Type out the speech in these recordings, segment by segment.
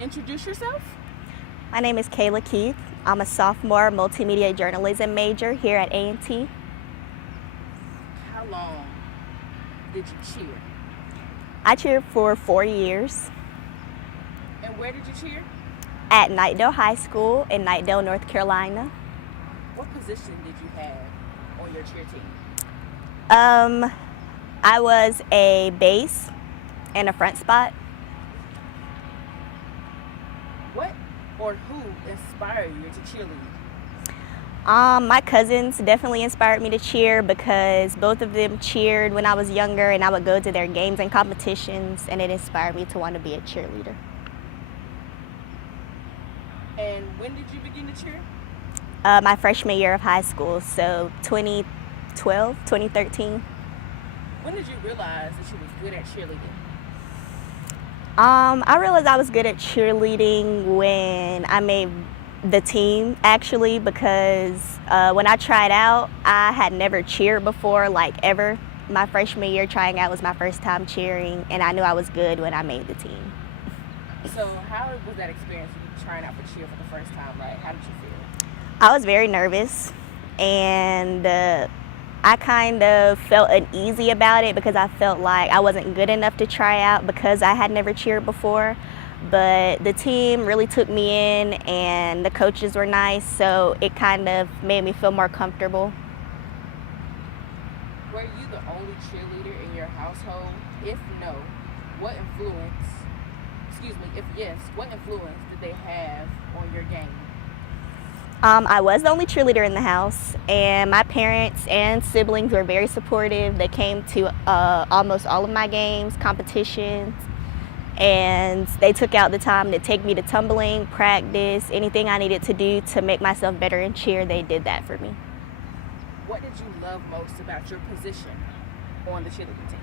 Introduce yourself. My name is Kayla Keith. I'm a sophomore multimedia journalism major here at A&T. How long did you cheer? I cheered for 4 years And where did you cheer? at Knightdale High School in Knightdale, North Carolina. What position did you have on your cheer team? I was a base and a front spot. What or who inspired you to cheerlead? My cousins definitely inspired me to cheer because both of them cheered when I was younger, and I would go to their games and competitions, and it inspired me to want to be a cheerleader. And when did you begin to cheer? My freshman year of high school, so 2012, 2013. When did you realize that you was good at cheerleading? I realized I was good at cheerleading when I made the team, actually, because when I tried out, I had never cheered before, like ever. My freshman year trying out was my first time cheering, and I knew I was good when I made the team. So how was that experience of you trying out for cheer for the first time? Like, how did you feel? I was very nervous, and I kind of felt uneasy about it because I felt like I wasn't good enough to try out because I had never cheered before. But the team really took me in, and the coaches were nice, so it kind of made me feel more comfortable. Were you the only cheerleader in your household? If no, what influence, if yes, what influence did they have on your game? I was the only cheerleader in the house, and my parents and siblings were very supportive. They came to almost all of my games, competitions, and they took out the time to take me to tumbling, practice, anything I needed to do to make myself better in cheer. They did that for me. What did you love most about your position on the cheerleading team?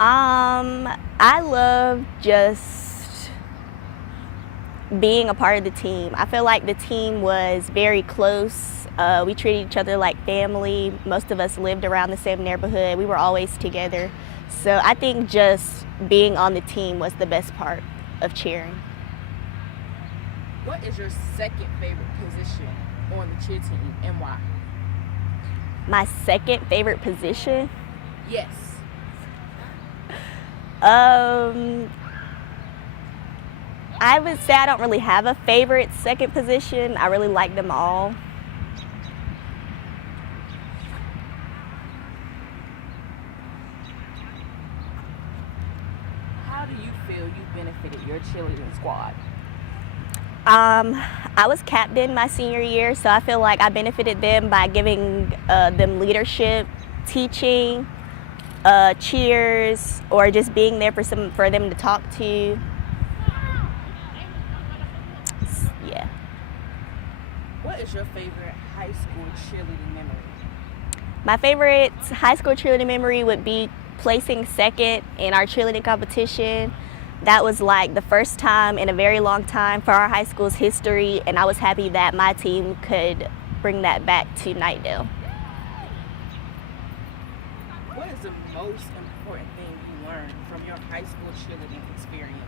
I love just being a part of the team. I feel like the team was very close. We treated each other like family. Most of us lived around the same neighborhood. We were always together. So I think just being on the team was the best part of cheering. What is your second favorite position on the cheer team and why? My second favorite position? Yes. I would say I don't really have a favorite second position. I really like them all. How do you feel you benefited your cheerleading squad? I was captain my senior year, so I feel like I benefited them by giving them leadership, teaching, cheers, or just being there for them to talk to. Yeah. What is your favorite high school cheerleading memory? My favorite high school cheerleading memory would be placing second in our cheerleading competition. That was like the first time in a very long time for our high school's history, and I was happy that my team could bring that back to Knightdale. What is the most important thing you learned from your high school cheerleading experience?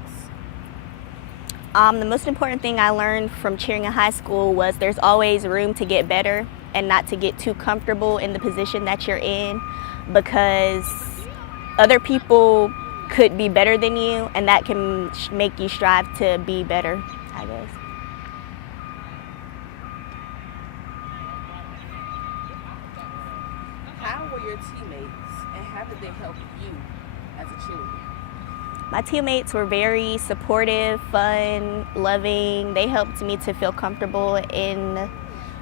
The most important thing I learned from cheering in high school was there's always room to get better and not to get too comfortable in the position that you're in, because other people could be better than you, and that can make you strive to be better, I guess. How were your teammates, and how did they help you as a cheerleader? My teammates were very supportive, fun, loving. They helped me to feel comfortable in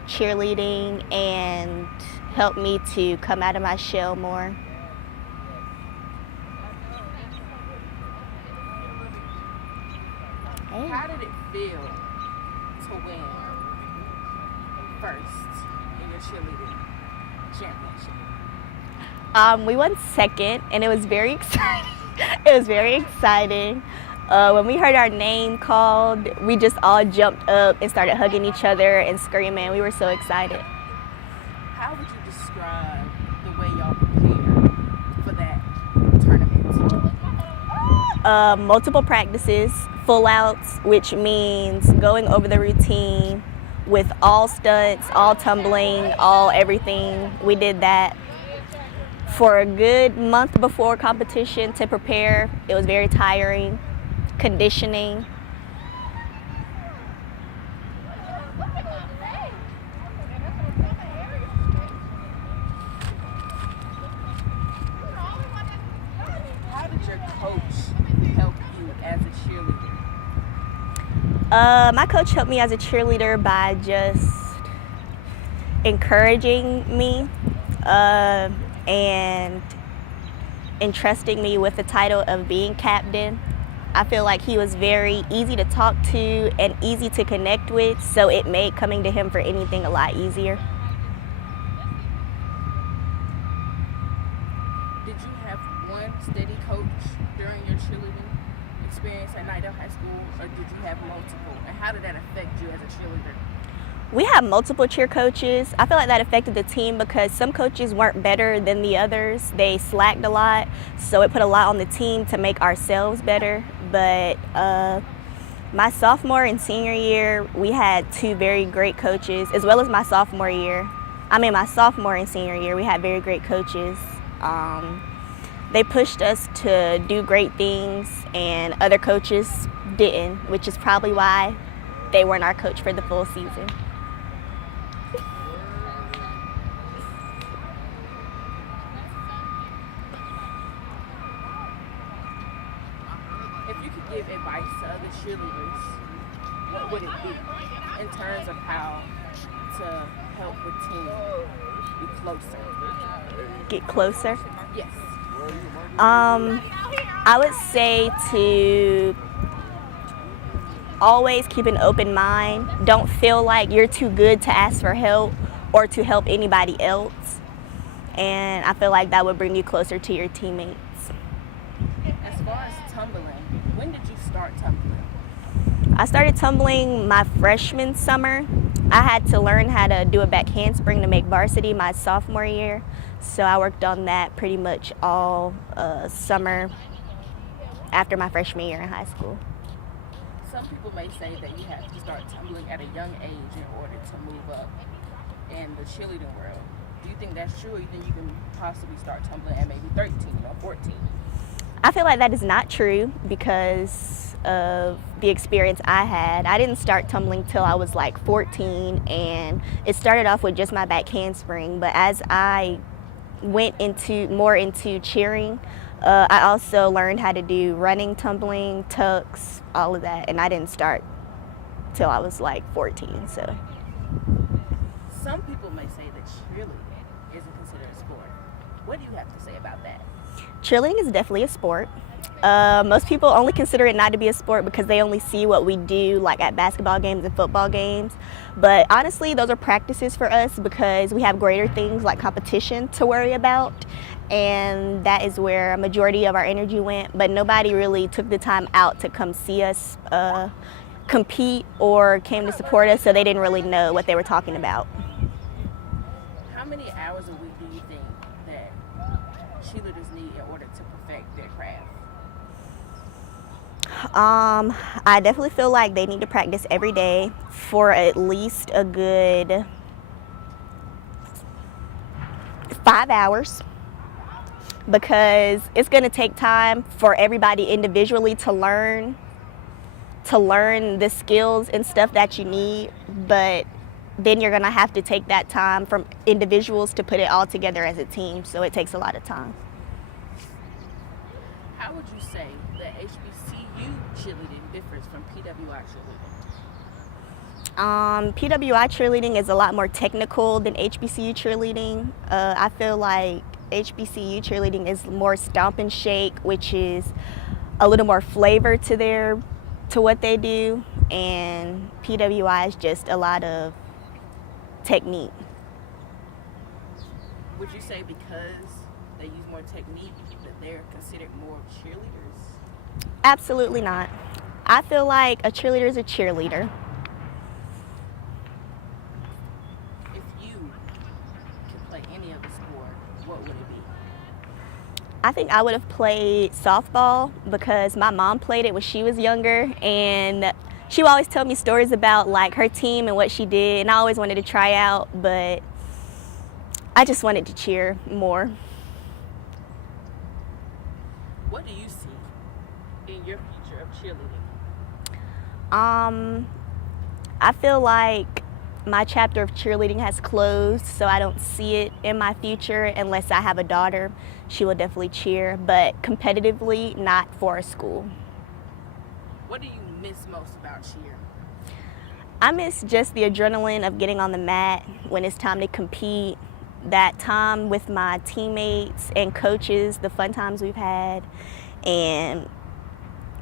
cheerleading and helped me to come out of my shell more. How did it feel to win first in your cheerleading championship? We won second, and it was very exciting. It was very exciting. When we heard our name called, we just all jumped up and started hugging each other and screaming. We were so excited. How would you describe the way y'all prepared for that tournament? Multiple practices full outs, which means going over the routine with all stunts, all tumbling, all everything. We did that for a good month before competition to prepare. It was very tiring, conditioning. How did your coach help you as a cheerleader? My coach helped me as a cheerleader by just encouraging me and entrusting me with the title of being captain. I feel like he was very easy to talk to and easy to connect with, so it made coming to him for anything a lot easier. Did you have one steady coach during your cheerleading experience at Nidell High School, or did you have multiple? And how did that affect you as a cheerleader? We have multiple cheer coaches. I feel like that affected the team because some coaches weren't better than the others. They slacked a lot, so it put a lot on the team to make ourselves better. But my sophomore and senior year, we had two very great coaches, as well as my sophomore and senior year, we had very great coaches. They pushed us to do great things, and other coaches didn't, which is probably why they weren't our coach for the full season. If you could give advice to other cheerleaders, what would it be in terms of how to help the team be closer? Get closer? Yes. I would say to always keep an open mind. Don't feel like you're too good to ask for help or to help anybody else. And I feel like that would bring you closer to your teammates. As far as tumbling, when did you start tumbling? I started tumbling my freshman summer. I had to learn how to do a back handspring to make varsity my sophomore year. So I worked on that pretty much all summer after my freshman year in high school. Some people may say that you have to start tumbling at a young age in order to move up in the cheerleading world. Do you think that's true, or you think you can possibly start tumbling at maybe 13 or 14? I feel like that is not true because of the experience I had. I didn't start tumbling till I was like 14, and it started off with just my back handspring. But as I went more into cheering, I also learned how to do running, tumbling, tucks, all of that, and I didn't start till I was like 14. So some people may say that cheerleading isn't considered a sport. What do you have to say about that? Cheerleading is definitely a sport. Most people only consider it not to be a sport because they only see what we do like at basketball games and football games. But honestly, those are practices for us because we have greater things like competition to worry about. And that is where a majority of our energy went. But nobody really took the time out to come see us compete or came to support us, so they didn't really know what they were talking about. How many hours a week do you think that cheerleaders need in order to perfect their craft? I definitely feel like they need to practice every day for at least a good 5 hours because it's going to take time for everybody individually to learn the skills and stuff that you need, but then you're going to have to take that time from individuals to put it all together as a team, so it takes a lot of time. How would you say that HBCU cheerleading differs from PWI cheerleading? PWI cheerleading is a lot more technical than HBCU cheerleading. I feel like HBCU cheerleading is more stomp and shake, which is a little more flavor to what they do, and PWI is just a lot of technique. Would you say because they use more technique that they're considered more cheerleaders? Absolutely not. I feel like a cheerleader is a cheerleader. If you could play any of the sport, what would it be? I think I would have played softball because my mom played it when she was younger, and she would always tell me stories about like her team and what she did, and I always wanted to try out, but I just wanted to cheer more. What do you see in your future of cheerleading? I feel like my chapter of cheerleading has closed, so I don't see it in my future unless I have a daughter. She will definitely cheer, but competitively, not for a school. What do you miss most about cheer? I miss just the adrenaline of getting on the mat when it's time to compete, that time with my teammates and coaches, the fun times we've had, and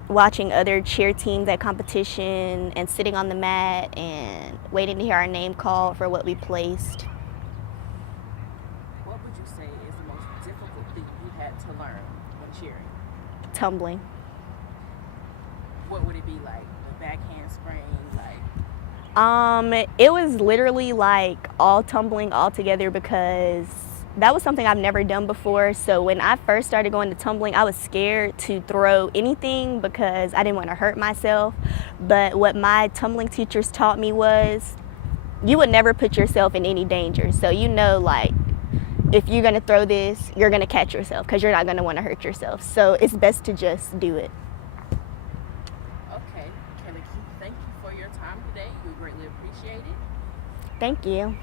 watching other cheer teams at competition and sitting on the mat and waiting to hear our name called for what we placed. What would you say is the most difficult thing you had to learn when cheering? Tumbling. What would it be like? The backhand spring, like? It was literally like all tumbling all together because that was something I've never done before. So when I first started going to tumbling, I was scared to throw anything because I didn't want to hurt myself. But what my tumbling teachers taught me was you would never put yourself in any danger. So you know, like, if you're going to throw this, you're going to catch yourself because you're not going to want to hurt yourself. So it's best to just do it. Okay, Kayla, thank you for your time today. We greatly appreciate it. Thank you.